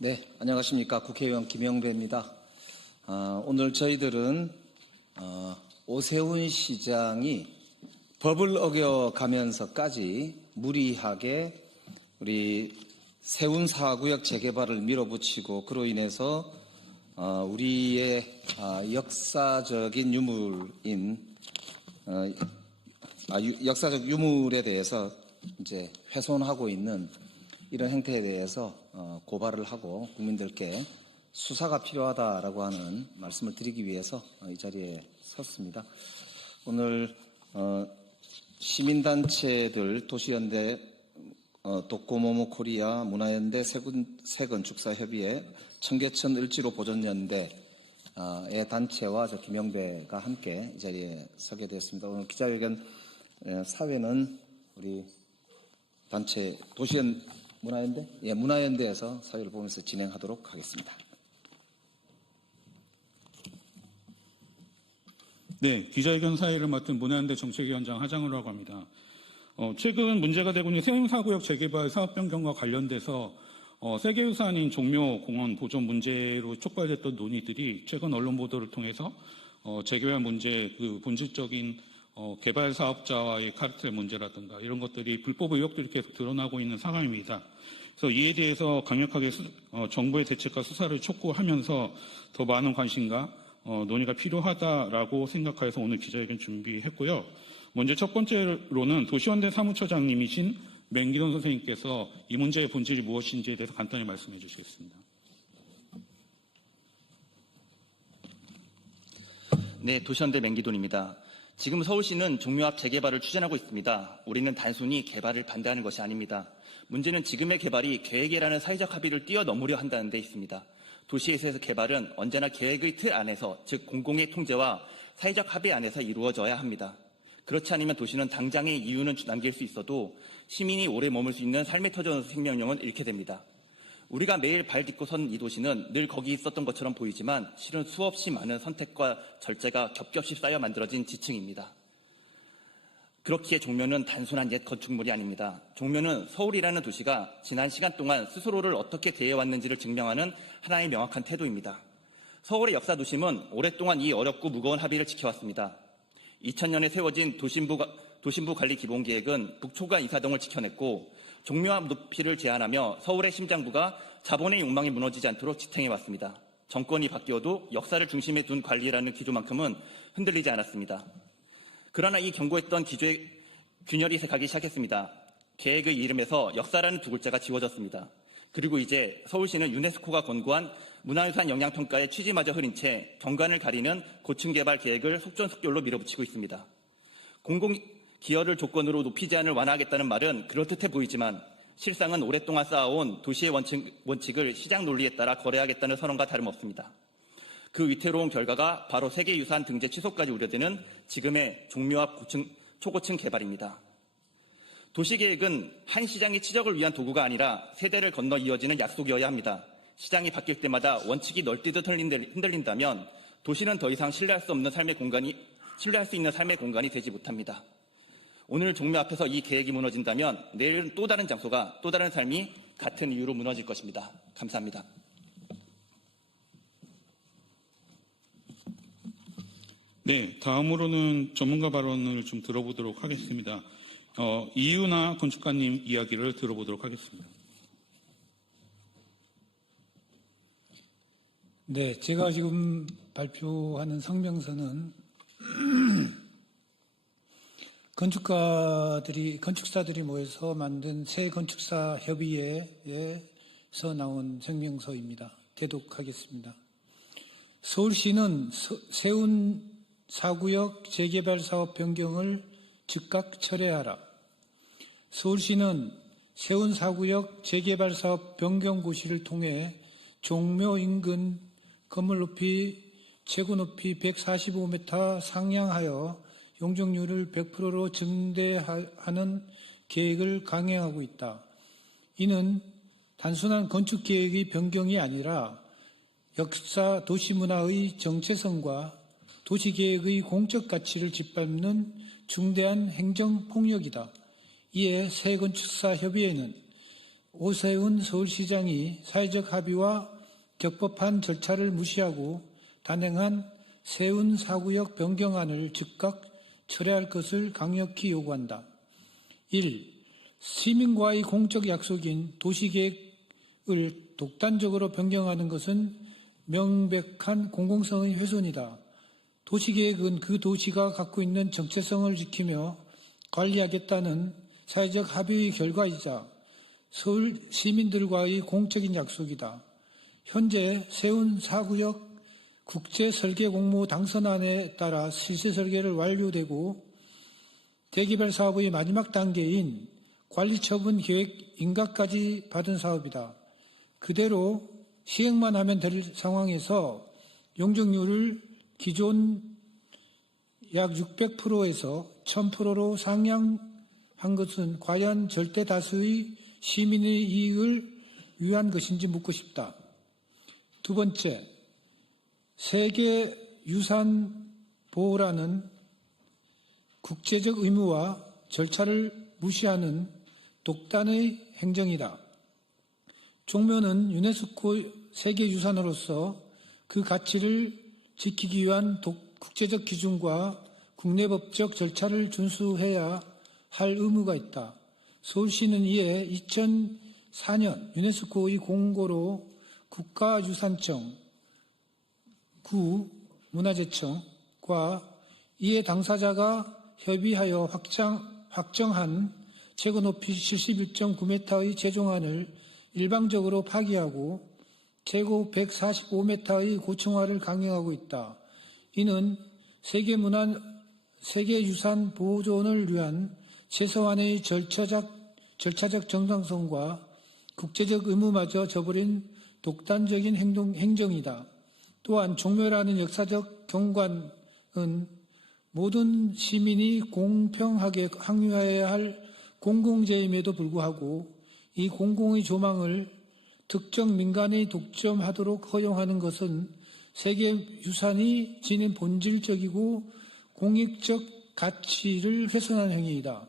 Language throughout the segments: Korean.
네, 안녕하십니까. 국회의원 김영배입니다. 아, 오늘 저희들은 어, 오세훈 시장이 법을 어겨가면서까지 무리하게 우리 세운 사구역 재개발을 밀어붙이고 그로 인해서 어, 우리의 아, 역사적인 유물인 어, 아, 유- 역사적 유물에 대해서 이제 훼손하고 있는 이런 행태에 대해서 어, 고발을 하고 국민들께 수사가 필요하다라고 하는 말씀을 드리기 위해서 어, 이 자리에 섰습니다. 오늘 어, 시민단체들 도시연대 어, 독고모모 코리아 문화연대 세군, 세건축사협의회 청계천 을지로 보존연대 의 단체와 저 김영배가 함께 이 자리에 서게 되었습니다. 오늘 기자회견 에, 사회는 우리 단체 도시연 문화연대 예 문화연대에서 사회를 보면서 진행하도록 하겠습니다. 네, 기자회견 사회를 맡은 문화연대 정책위원장 하장우라고 합니다. 어, 최근 문제가 되고 있는 세운사구역 재개발 사업 변경과 관련돼서 어, 세계유산인 종묘공원 보존 문제로 촉발됐던 논의들이 최근 언론 보도를 통해서 어, 재개발 문제 그 본질적인 어, 개발 사업자와의 카르텔 문제라든가 이런 것들이 불법 의혹들이 계속 드러나고 있는 상황입니다. 그래서 이에 대해서 강력하게 수- 어, 정부의 대책과 수사를 촉구하면서 더 많은 관심과 어, 논의가 필요하다라고 생각해서 오늘 기자회견 준비했고요. 먼저 첫 번째로는 도시원대 사무처장님이신 맹기돈 선생님께서 이 문제의 본질이 무엇인지에 대해서 간단히 말씀해 주시겠습니다. 네, 도시현대 맹기돈입니다. 지금 서울시는 종묘 앞 재개발을 추진하고 있습니다. 우리는 단순히 개발을 반대하는 것이 아닙니다. 문제는 지금의 개발이 계획이라는 사회적 합의를 뛰어넘으려 한다는 데 있습니다. 도시에서의 개발은 언제나 계획의 틀 안에서, 즉 공공의 통제와 사회적 합의 안에서 이루어져야 합니다. 그렇지 않으면 도시는 당장의 이유는 남길 수 있어도 시민이 오래 머물 수 있는 삶의 터전 생명력은 잃게 됩니다. 우리가 매일 발 딛고 선 이 도시는 늘 거기 있었던 것처럼 보이지만 실은 수없이 많은 선택과 절제가 겹겹이 쌓여 만들어진 지층입니다. 그렇기에 종묘는 단순한 옛 건축물이 아닙니다. 종묘는 서울이라는 도시가 지난 시간 동안 스스로를 어떻게 대해왔는지를 증명하는 하나의 명확한 태도입니다. 서울의 역사 도심은 오랫동안 이 어렵고 무거운 합의를 지켜왔습니다. 2000년에 세워진 도심부, 도심부 관리 기본 계획은 북초가 이사동을 지켜냈고 종묘합 높이를 제한하며 서울의 심장부가 자본의 욕망이 무너지지 않도록 지탱해 왔습니다. 정권이 바뀌어도 역사를 중심에 둔 관리라는 기조만큼은 흔들리지 않았습니다. 그러나 이 경고했던 기조의 균열이 가기 시작했습니다. 계획의 이름에서 역사라는 두 글자가 지워졌습니다. 그리고 이제 서울시는 유네스코가 권고한 문화유산 영향평가의 취지마저 흐린 채 경관을 가리는 고층 개발 계획을 속전속결로 밀어붙이고 있습니다. 공공 기여를 조건으로 높이 제한을 완화하겠다는 말은 그럴듯해 보이지만 실상은 오랫동안 쌓아온 도시의 원칙, 원칙 을 시장 논리에 따라 거래하겠다는 선언과 다름없습니다. 그 위태로운 결과가 바로 세계유산 등재 취소까지 우려되는 지금의 종묘 앞 고층, 초고층 개발입니다. 도시계획은 한 시장의 치적을 위한 도구가 아니라 세대를 건너 이어지는 약속이어야 합니다. 시장이 바뀔 때마다 원칙이 널뛰듯 흔들린- 흔들린다면 도시는 더 이상 신뢰할 수 없는 삶의 공간이 신뢰할 수 있는 삶의 공간이 되지 못합니다. 오늘 종묘 앞에서 이 계획이 무너진다면 내일은 또 다른 장소가 또 다른 삶이 같은 이유로 무너질 것입니다. 감사합니다. 네, 다음으로는 전문가 발언을 좀 들어보도록 하겠습니다. 어, 이유나 건축가님 이야기를 들어보도록 하겠습니다. 네, 제가 지금 발표하는 성명서는 건축가들이 건축사들이 모여서 만든 새 건축사 협의회에서 나온 성명서입니다. 대독하겠습니다. 서울시는 서- 세운 사구역 재개발 사업 변경을 즉각 철회하라. 서울시는 세운 사구역 재개발 사업 변경 고시를 통해 종묘 인근 건물 높이 최고 높이 145m 상향하여 용적률을 100%로 증대하는 계획을 강행하고 있다. 이는 단순한 건축 계획의 변경이 아니라 역사 도시문화의 정체성과 도시계획의 공적 가치를 짓밟는 중대한 행정폭력이다. 이에 새건축사 협의회는 오세훈 서울시장이 사회적 합의와 적법한 절차를 무시하고 단행한 세운 사구역 변경안을 즉각 철회할 것을 강력히 요구한다. 1. 시민과의 공적 약속인 도시계획을 독단적으로 변경하는 것은 명백한 공공성의 훼손이다. 도시계획은 그 도시가 갖고 있는 정체성을 지키며 관리하겠다는 사회적 합의의 결과이자 서울 시민들과의 공적인 약속이다. 현재 세운 사구역 국제 설계 공모 당선안에 따라 실시 설계를 완료되고 대개발 사업의 마지막 단계인 관리 처분 계획 인가까지 받은 사업이다. 그대로 시행만 하면 될 상황에서 용적률을 기존 약 600%에서 1000%로 상향한 것은 과연 절대 다수의 시민의 이익을 위한 것인지 묻고 싶다. 두 번째, 세계 유산 보호라는 국제적 의무와 절차를 무시하는 독단의 행정이다. 종묘는 유네스코 세계유산으로서 그 가치를 지키기 위한 독- 국제적 기준과 국내 법적 절차를 준수해야 할 의무가 있다. 서울시는 이에 2004년 유네스코의 공고로 국가유산청, 구 문화재청과 이에 당사자가 협의하여 확장, 확정한 최고 높이 71.9m의 제종안을 일방적으로 파기하고 최고 145m의 고층화를 강행하고 있다. 이는 세계문화, 세계유산 보존을 위한 최소한의 절차적, 절차적 정당성과 국제적 의무마저 저버린 독단적인 행동, 행정이다. 또한 종묘라는 역사적 경관은 모든 시민이 공평하게 항유해야 할 공공재임에도 불구하고 이 공공의 조망을 특정 민간이 독점하도록 허용하는 것은 세계 유산이 지닌 본질적이고 공익적 가치를 훼손한 행위이다.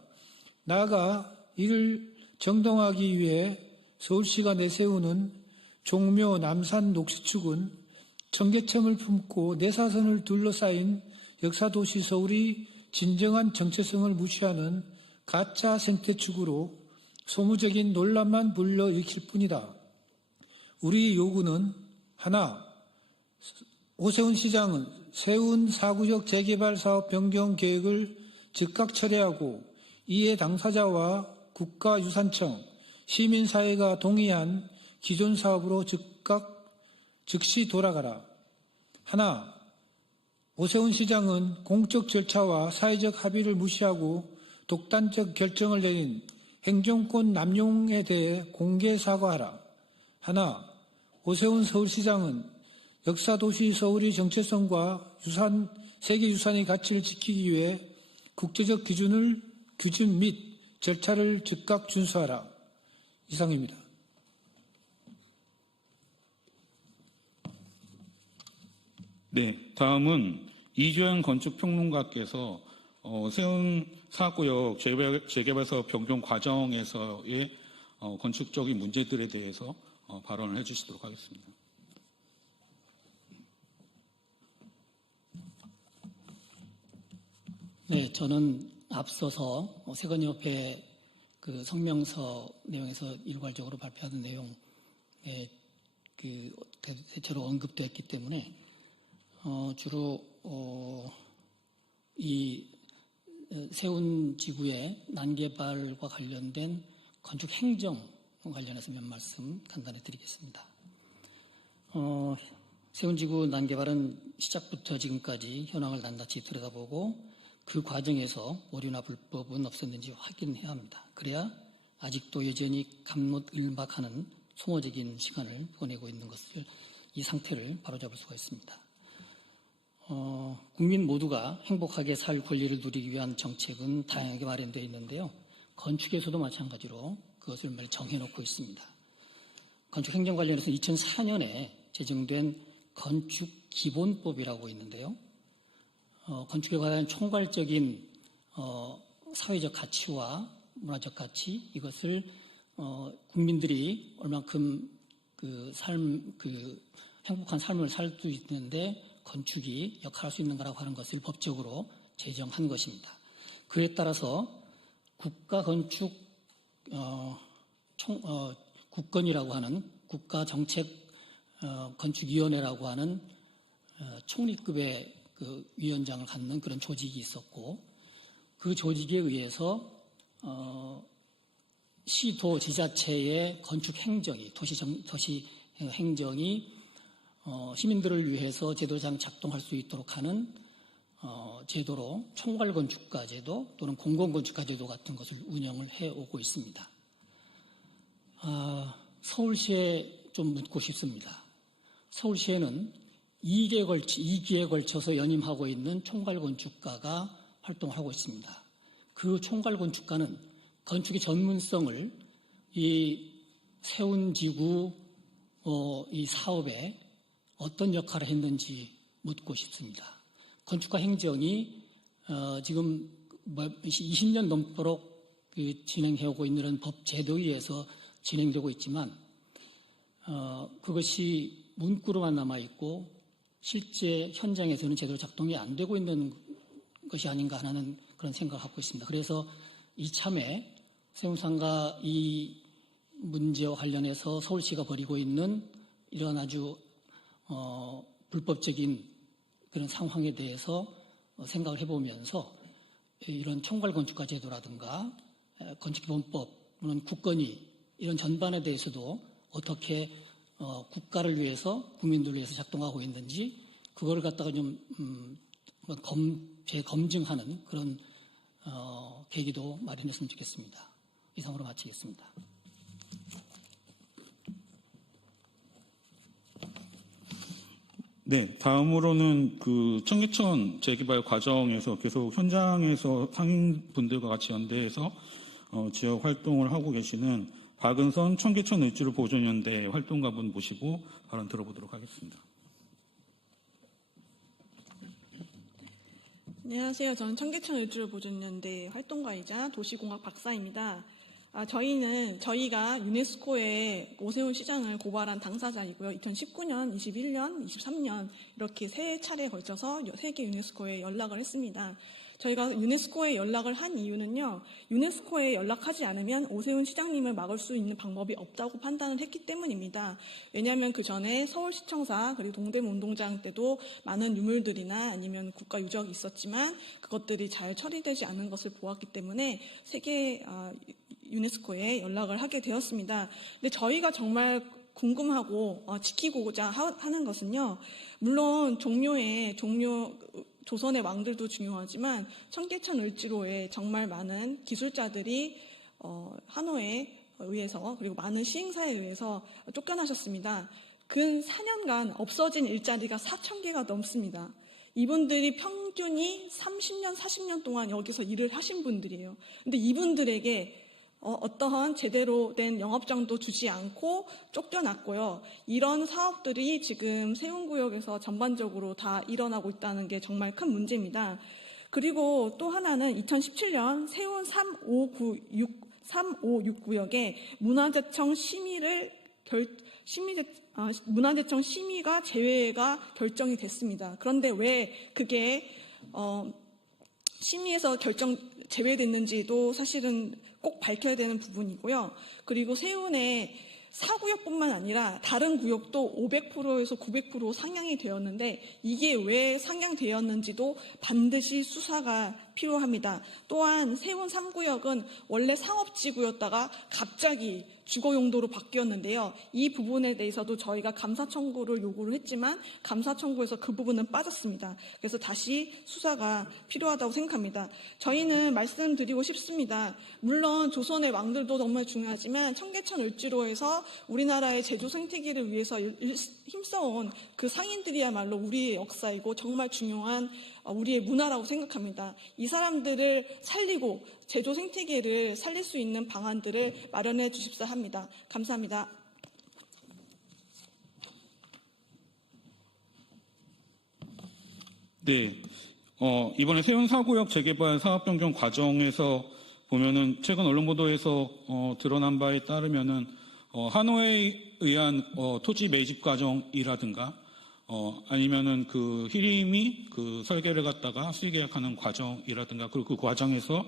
나아가 이를 정당화하기 위해 서울시가 내세우는 종묘 남산 녹시축은 청계천을 품고 내사선을 둘러싸인 역사도시 서울이 진정한 정체성을 무시하는 가짜 생태축으로 소무적인 논란만 불러일으킬 뿐이다. 우리 요구는 하나, 오세훈 시장은 세운 사구역 재개발 사업 변경 계획을 즉각 철회하고 이에 당사자와 국가유산청, 시민사회가 동의한 기존 사업으로 즉각 즉시 돌아가라. 하나, 오세훈 시장은 공적 절차와 사회적 합의를 무시하고 독단적 결정을 내린 행정권 남용에 대해 공개 사과하라. 하나, 오세훈 서울시장은 역사도시 서울의 정체성과 유산, 세계유산의 가치를 지키기 위해 국제적 기준을, 규준 및 절차를 즉각 준수하라. 이상입니다. 네, 다음은 이주연 건축평론가께서 어, 세운 사구역 재개발, 재개발 사업 변경 과정에서의 어, 건축적인 문제들에 대해서 어, 발언을 해주시도록 하겠습니다. 네, 저는 앞서서 세건협회 그 성명서 내용에서 일괄적으로 발표하는 내용에 그 대- 대체로 언급도 했기 때문에 어, 주로 어, 이 어, 세운 지구의 난개발과 관련된 건축 행정 관련해서 몇 말씀 간단히 드리겠습니다. 어, 세운 지구 난개발은 시작부터 지금까지 현황을 낱낱이 들여다보고 그 과정에서 오류나 불법은 없었는지 확인해야 합니다. 그래야 아직도 여전히 감롯을박하는 소모적인 시간을 보내고 있는 것을 이 상태를 바로잡을 수가 있습니다. 어, 국민 모두가 행복하게 살 권리를 누리기 위한 정책은 다양하게 마련되어 있는데요. 건축에서도 마찬가지로 그것을 정해놓고 있습니다. 건축 행정 관련해서 2004년에 제정된 건축기본법이라고 있는데요. 어, 건축에 관한 총괄적인 어, 사회적 가치와 문화적 가치 이것을 어, 국민들이 얼만큼 그 삶, 그 행복한 삶을 살 수 있는데 건축이 역할할 수 있는가라고 하는 것을 법적으로 제정한 것입니다. 그에 따라서 국가 건축 어, 총, 어, 국건이라고 하는 국가 정책 어, 건축위원회라고 하는 어, 총리급의 그 위원장을 갖는 그런 조직이 있었고 그 조직에 의해서 어, 시도 지자체의 건축 행정이 도시 정, 도시 행정이 어, 시민들을 위해서 제도상 작동할 수 있도록 하는 어, 제도로 총괄건축가 제도 또는 공공건축가 제도 같은 것을 운영을 해오고 있습니다. 아, 서울시에 좀 묻고 싶습니다. 서울시에는 2기에, 걸치, 2기에 걸쳐서 연임하고 있는 총괄건축가가 활동을 하고 있습니다. 그 총괄건축가는 건축의 전문성을 이 세운 지구 어, 이 사업에 어떤 역할을 했는지 묻고 싶습니다. 건축가 행정이 어, 지금 20년 넘도록 그 진행해오고 있는 법 제도에 의해서 진행되고 있지만 어, 그것이 문구로만 남아 있고 실제 현장에서는 제대로 작동이 안 되고 있는 것이 아닌가 하는 그런 생각을 갖고 있습니다. 그래서 이참에 세운상가 이 문제와 관련해서 서울시가 벌이고 있는 이런 아주 어, 불법적인 그런 상황에 대해서 어, 생각을 해보면서 이런 총괄 건축가 제도라든가 에, 건축기본법, 물론 국건이 이런 전반에 대해서도 어떻게 어, 국가를 위해서 국민들을 위해서 작동하고 있는지 그거를 갖다가 좀 음, 뭐 검, 재검증하는 그런 어, 계기도 마련했으면 좋겠습니다. 이상으로 마치겠습니다. 네, 다음으로는 그 청계천 재개발 과정에서 계속 현장에서 상인분들과 같이 연대해서 어, 지역 활동을 하고 계시는 박은선 청계천 을지로 보존연대 활동가분 모시고 발언 들어보도록 하겠습니다. 안녕하세요. 저는 청계천 을지로 보존연대 활동가이자 도시공학 박사입니다. 아, 저희는 저희가 유네스코에 오세훈 시장을 고발한 당사자이고요. 2019년, 21년, 23년 이렇게 세 차례에 걸쳐서 세계 유네스코에 연락을 했습니다. 저희가 유네스코에 연락을 한 이유는요. 유네스코에 연락하지 않으면 오세훈 시장님을 막을 수 있는 방법이 없다고 판단을 했기 때문입니다. 왜냐하면 그 전에 서울시청사 그리고 동대문 운동장 때도 많은 유물들이나 아니면 국가 유적이 있었지만 그것들이 잘 처리되지 않은 것을 보았기 때문에 세계 아, 유네스코에 연락을 하게 되었습니다. 근데 저희가 정말 궁금하고 어, 지키고자 하, 하는 것은요. 물론 종묘의 종묘 조선의 왕들도 중요하지만 청계천 을지로에 정말 많은 기술자들이 어, 한호에 의해서 그리고 많은 시행사에 의해서 쫓겨나셨습니다. 근 4년간 없어진 일자리가 4천 개가 넘습니다. 이분들이 평균이 30년, 40년 동안 여기서 일을 하신 분들이에요. 근데 이분들에게 어, 떠한 제대로 된 영업장도 주지 않고 쫓겨났고요. 이런 사업들이 지금 세운구역에서 전반적으로 다 일어나고 있다는 게 정말 큰 문제입니다. 그리고 또 하나는 2017년 세운 3596, 3569역에 문화재청 심의를 결, 심의제, 아, 문화재청 심의가 제외가 결정이 됐습니다. 그런데 왜 그게 어, 심의에서 결정 제외됐는지도 사실은 꼭 밝혀야 되는 부분이고요. 그리고 세운의 사구역뿐만 아니라 다른 구역도 500%에서 900% 상향이 되었는데 이게 왜 상향되었는지도 반드시 수사가 필요합니다. 또한 세운 3구역은 원래 상업지구였다가 갑자기 주거 용도로 바뀌었는데요. 이 부분에 대해서도 저희가 감사 청구를 요구를 했지만 감사 청구에서 그 부분은 빠졌습니다. 그래서 다시 수사가 필요하다고 생각합니다. 저희는 말씀드리고 싶습니다. 물론 조선의 왕들도 정말 중요하지만 청계천 을지로에서 우리나라의 제조 생태계를 위해서 힘써온 그 상인들이야말로 우리의 역사이고 정말 중요한 우리의 문화라고 생각합니다. 이 사람들을 살리고 제조 생태계를 살릴 수 있는 방안들을 마련해 주십사 합니다. 감사합니다. 네, 어, 이번에 세운 사구역 재개발 사업 변경 과정에서 보면은 최근 언론 보도에서 어, 드러난 바에 따르면은 어, 한호에 의한 어, 토지 매집 과정이라든가 어, 아니면은 그 히림이 그 설계를 갖다가 수의 계약하는 과정이라든가 그리고 그 과정에서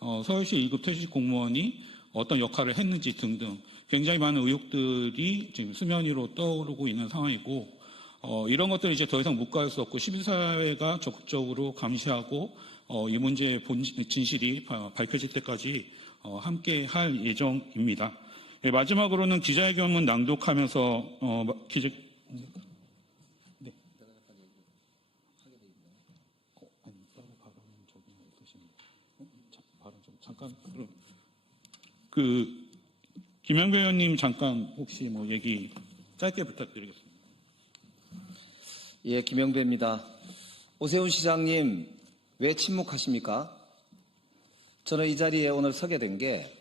어, 서울시 2급 퇴직 공무원이 어떤 역할을 했는지 등등 굉장히 많은 의혹들이 지금 수면 위로 떠오르고 있는 상황이고 어, 이런 것들을 이제 더 이상 묵과할 수 없고 시민사회가 적극적으로 감시하고 어, 이 문제의 본 진실이 바- 밝혀질 때까지 어, 함께 할 예정입니다. 예, 마지막으로는 기자회견문 낭독하면서 어, 마- 기자 네. 어, 아니, 따로 발언은 저기 있으십니다. 어? 자, 발언 좀 잠깐 그럼 그 김영배 의원님 잠깐 혹시 뭐 얘기 짧게 부탁드리겠습니다. 예, 김영배입니다. 오세훈 시장님, 왜 침묵하십니까? 저는 이 자리에 오늘 서게 된 게,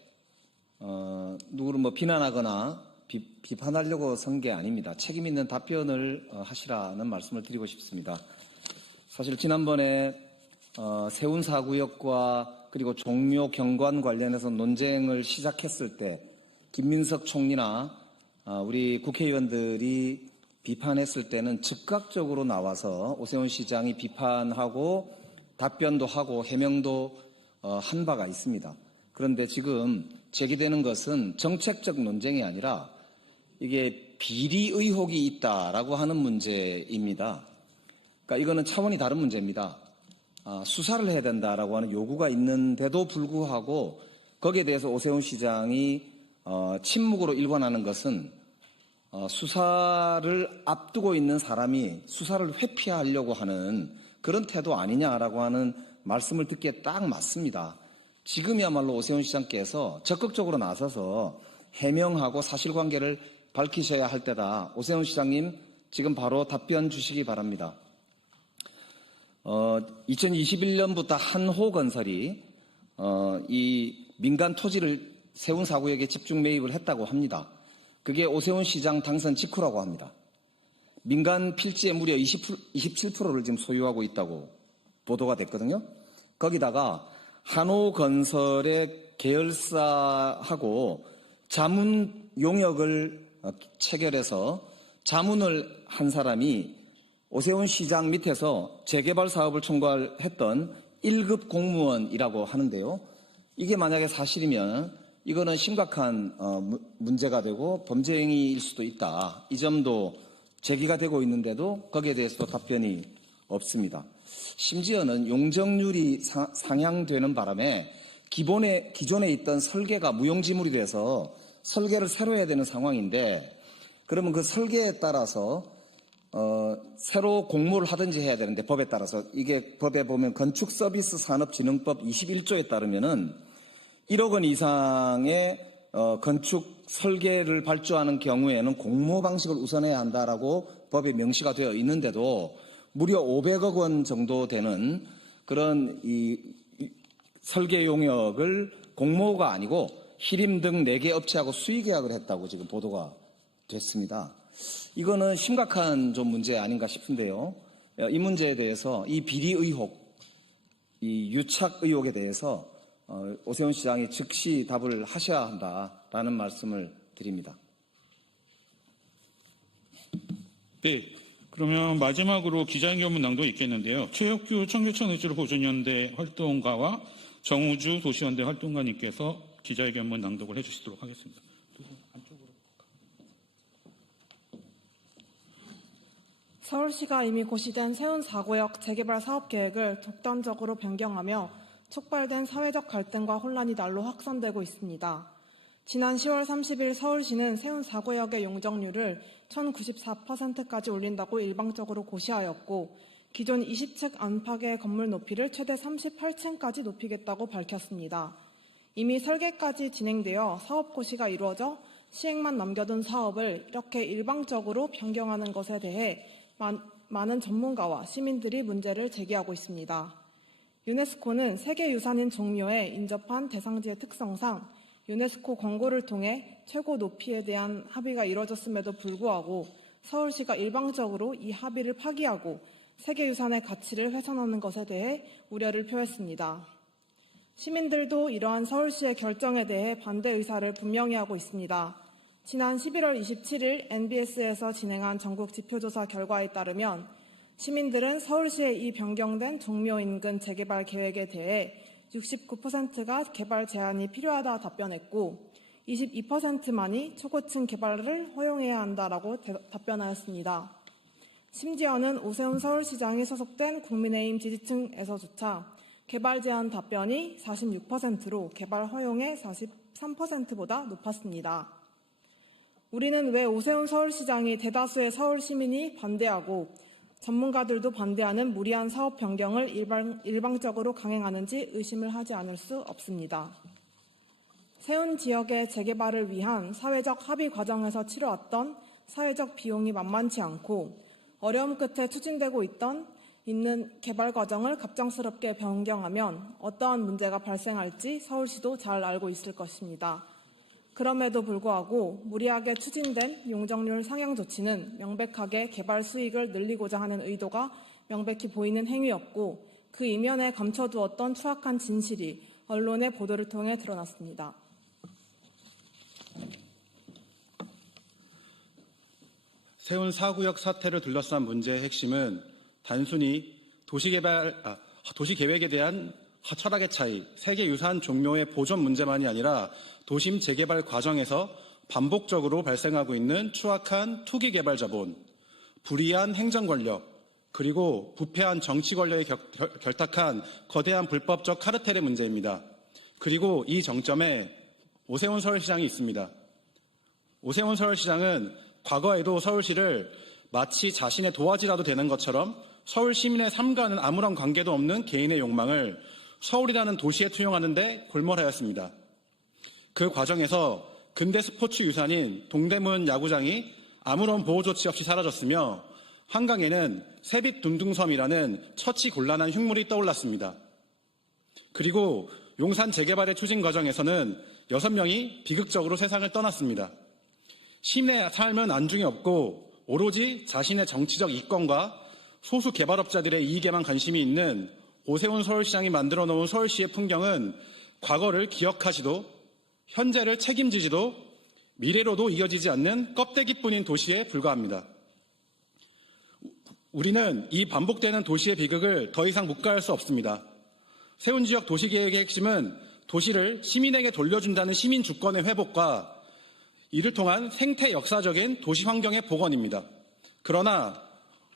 어, 누구를 뭐 비난하거나 비, 판하려고 선 게 아닙니다. 책임 있는 답변을 어, 하시라는 말씀을 드리고 싶습니다. 사실 지난번에 어, 세운 사구역과 그리고 종묘 경관 관련해서 논쟁을 시작했을 때 김민석 총리나 어, 우리 국회의원들이 비판했을 때는 즉각적으로 나와서 오세훈 시장이 비판하고 답변도 하고 해명도 어, 한 바가 있습니다. 그런데 지금 제기되는 것은 정책적 논쟁이 아니라 이게 비리 의혹이 있다라고 하는 문제입니다. 그러니까 이거는 차원이 다른 문제입니다. 아, 수사를 해야 된다라고 하는 요구가 있는데도 불구하고 거기에 대해서 오세훈 시장이 어, 침묵으로 일관하는 것은 어, 수사를 앞두고 있는 사람이 수사를 회피하려고 하는 그런 태도 아니냐라고 하는 말씀을 듣기에 딱 맞습니다. 지금이야말로 오세훈 시장께서 적극적으로 나서서 해명하고 사실관계를 밝히셔야 할 때다. 오세훈 시장님 지금 바로 답변 주시기 바랍니다. 어, 2021년부터 한호건설이 어, 이 민간 토지를 세운 사구역에 집중 매입을 했다고 합니다. 그게 오세훈 시장 당선 직후라고 합니다. 민간 필지의 무려 20, 27%를 지금 소유하고 있다고 보도가 됐거든요. 거기다가 한호건설의 계열사하고 자문 용역을 어, 체결해서 자문을 한 사람이 오세훈 시장 밑에서 재개발 사업을 총괄했던 1급 공무원이라고 하는데요. 이게 만약에 사실이면 이거는 심각한 어, 무- 문제가 되고 범죄 행위일 수도 있다. 이 점도 제기가 되고 있는데도 거기에 대해서도 답변이 없습니다. 심지어는 용적률이 사- 상향되는 바람에 기본에 기존에 있던 설계가 무용지물이 돼서 설계를 새로 해야 되는 상황인데 그러면 그 설계에 따라서 어, 새로 공모를 하든지 해야 되는데 법에 따라서 이게 법에 보면 건축 서비스 산업진흥법 21조에 따르면은 1억 원 이상의 어, 건축 설계를 발주하는 경우에는 공모 방식을 우선해야 한다라고 법에 명시가 되어 있는데도 무려 500억 원 정도 되는 그런 이, 이 설계 용역을 공모가 아니고 히림 등 4개 업체하고 수의 계약을 했다고 지금 보도가 됐습니다. 이거는 심각한 좀 문제 아닌가 싶은데요. 어, 이 문제에 대해서 이 비리 의혹, 이 유착 의혹에 대해서 어, 오세훈 시장이 즉시 답을 하셔야 한다라는 말씀을 드립니다. 네. 그러면 마지막으로 기자회견문 낭독 있겠는데요. 최혁규 청계천 의지로 보존연대 활동가와 정우주 도시연대 활동가님께서 기자회견문 낭독을 해주시도록 하겠습니다. 서울시가 이미 고시된 세운 4구역 재개발 사업 계획을 독단적으로 변경하며 촉발된 사회적 갈등과 혼란이 날로 확산되고 있습니다. 지난 10월 30일 서울시는 세운 4구역의 용적률을 1094%까지 올린다고 일방적으로 고시하였고 기존 20층 안팎의 건물 높이를 최대 38층까지 높이겠다고 밝혔습니다. 이미 설계까지 진행되어 사업 고시가 이루어져 시행만 남겨둔 사업을 이렇게 일방적으로 변경하는 것에 대해 많- 많은 전문가와 시민들이 문제를 제기하고 있습니다. 유네스코는 세계유산인 종묘에 인접한 대상지의 특성상 유네스코 권고를 통해 최고 높이에 대한 합의가 이뤄졌음에도 불구하고 서울시가 일방적으로 이 합의를 파기하고 세계유산의 가치를 훼손하는 것에 대해 우려를 표했습니다. 시민들도 이러한 서울시의 결정에 대해 반대 의사를 분명히 하고 있습니다. 지난 11월 27일 NBS에서 진행한 전국 지표조사 결과에 따르면 시민들은 서울시의 이 변경된 종묘 인근 재개발 계획에 대해 69%가 개발 제한이 필요하다 답변했고 22%만이 초고층 개발을 허용해야 한다라고 대- 답변하였습니다. 심지어는 오세훈 서울시장이 소속된 국민의힘 지지층에서조차 개발 제한 답변이 46%로 개발 허용의 43%보다 높았습니다. 우리는 왜 오세훈 서울시장이 대다수의 서울 시민이 반대하고 전문가들도 반대하는 무리한 사업 변경을 일방, 일방적으로 강행하는지 의심을 하지 않을 수 없습니다. 세운 지역의 재개발을 위한 사회적 합의 과정에서 치러왔던 사회적 비용이 만만치 않고 어려움 끝에 추진되고 있던 있는 개발 과정을 갑작스럽게 변경하면 어떠한 문제가 발생할지 서울시도 잘 알고 있을 것입니다. 그럼에도 불구하고 무리하게 추진된 용적률 상향 조치는 명백하게 개발 수익을 늘리고자 하는 의도가 명백히 보이는 행위였고 그 이면에 감춰두었던 추악한 진실이 언론의 보도를 통해 드러났습니다. 세운 사구역 사태를 둘러싼 문제의 핵심은 단순히 도시개발, 아, 도시계획에 대한 철학의 차이, 세계 유산 종묘의 보존 문제만이 아니라 도심 재개발 과정에서 반복적으로 발생하고 있는 추악한 투기 개발 자본, 불이한 행정 권력, 그리고 부패한 정치 권력에 격- 결- 결탁한 거대한 불법적 카르텔의 문제입니다. 그리고 이 정점에 오세훈 서울시장이 있습니다. 오세훈 서울시장은 과거에도 서울시를 마치 자신의 도화지라도 되는 것처럼 서울 시민의 삶과는 아무런 관계도 없는 개인의 욕망을 서울이라는 도시에 투영하는데 골몰하였습니다. 그 과정에서 근대 스포츠 유산인 동대문 야구장이 아무런 보호 조치 없이 사라졌으며 한강에는 세빛 둥둥섬이라는 처치 곤란한 흉물이 떠올랐습니다. 그리고 용산 재개발의 추진 과정에서는 여섯 명이 비극적으로 세상을 떠났습니다. 시민의 삶은 안중에 없고 오로지 자신의 정치적 이권과 소수 개발업자들의 이익에만 관심이 있는 오세훈 서울시장이 만들어 놓은 서울시의 풍경은 과거를 기억하지도 현재를 책임지지도 미래로도 이어지지 않는 껍데기뿐인 도시에 불과합니다. 우리는 이 반복되는 도시의 비극을 더 이상 묵과할 수 없습니다. 세운 지역 도시계획의 핵심은 도시를 시민에게 돌려준다는 시민 주권의 회복과 이를 통한 생태 역사적인 도시 환경의 복원입니다. 그러나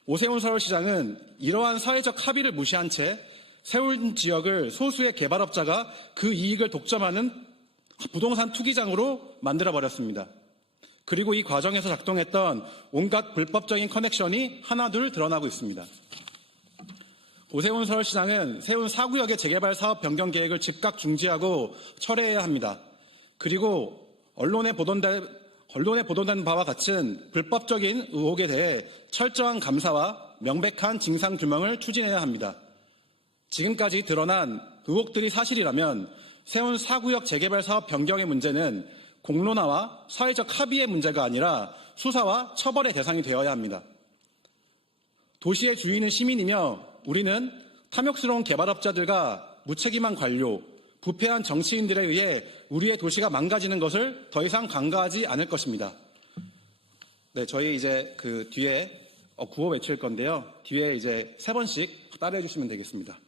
오세훈 서울시장은 이러한 사회적 합의를 무시한 채 세운 지역을 소수의 개발업자가 그 이익을 독점하는 부동산 투기장으로 만들어 버렸습니다. 그리고 이 과정에서 작동했던 온갖 불법적인 커넥션이 하나둘 드러나고 있습니다. 오세훈 서울시장은 세운 사구역의 재개발 사업 변경 계획을 즉각 중지하고 철회해야 합니다. 그리고 언론에 보도된, 언론에 보도된 바와 같은 불법적인 의혹에 대해 철저한 감사와 명백한 진상 규명을 추진해야 합니다. 지금까지 드러난 의혹들이 사실이라면 세운 사구역 재개발 사업 변경의 문제는 공론화와 사회적 합의의 문제가 아니라 수사와 처벌의 대상이 되어야 합니다. 도시의 주인은 시민이며 우리는 탐욕스러운 개발업자들과 무책임한 관료, 부패한 정치인들에 의해 우리의 도시가 망가지는 것을 더 이상 간과하지 않을 것입니다. 네, 저희 이제 그 뒤에 어, 구호 외칠 건데요. 뒤에 이제 세 번씩 따라해 주시면 되겠습니다.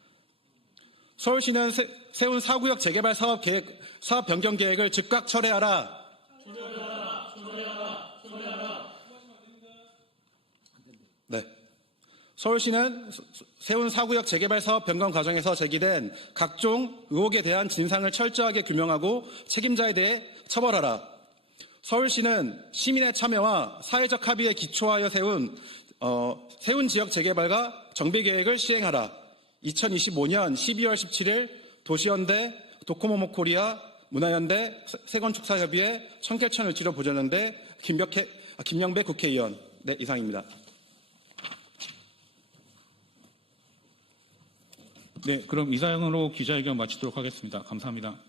서울시는 세, 세운 사구역 재개발 사업 계획, 사업 변경 계획을 즉각 철회하라. 네. 서울시는 세운 사구역 재개발 사업 변경 과정에서 제기된 각종 의혹에 대한 진상을 철저하게 규명하고 책임자에 대해 처벌하라. 서울시는 시민의 참여와 사회적 합의에 기초하여 세운 어, 세운 지역 재개발과 정비 계획을 시행하라. 2025년 12월 17일 도시연대, 도코모모 코리아, 문화연대, 세건축사협의회, 청계천을치료 보전연대 김벽해, 아, 김영배 국회의원. 네, 이상입니다. 네, 그럼 이사연으로 기자회견 마치도록 하겠습니다. 감사합니다.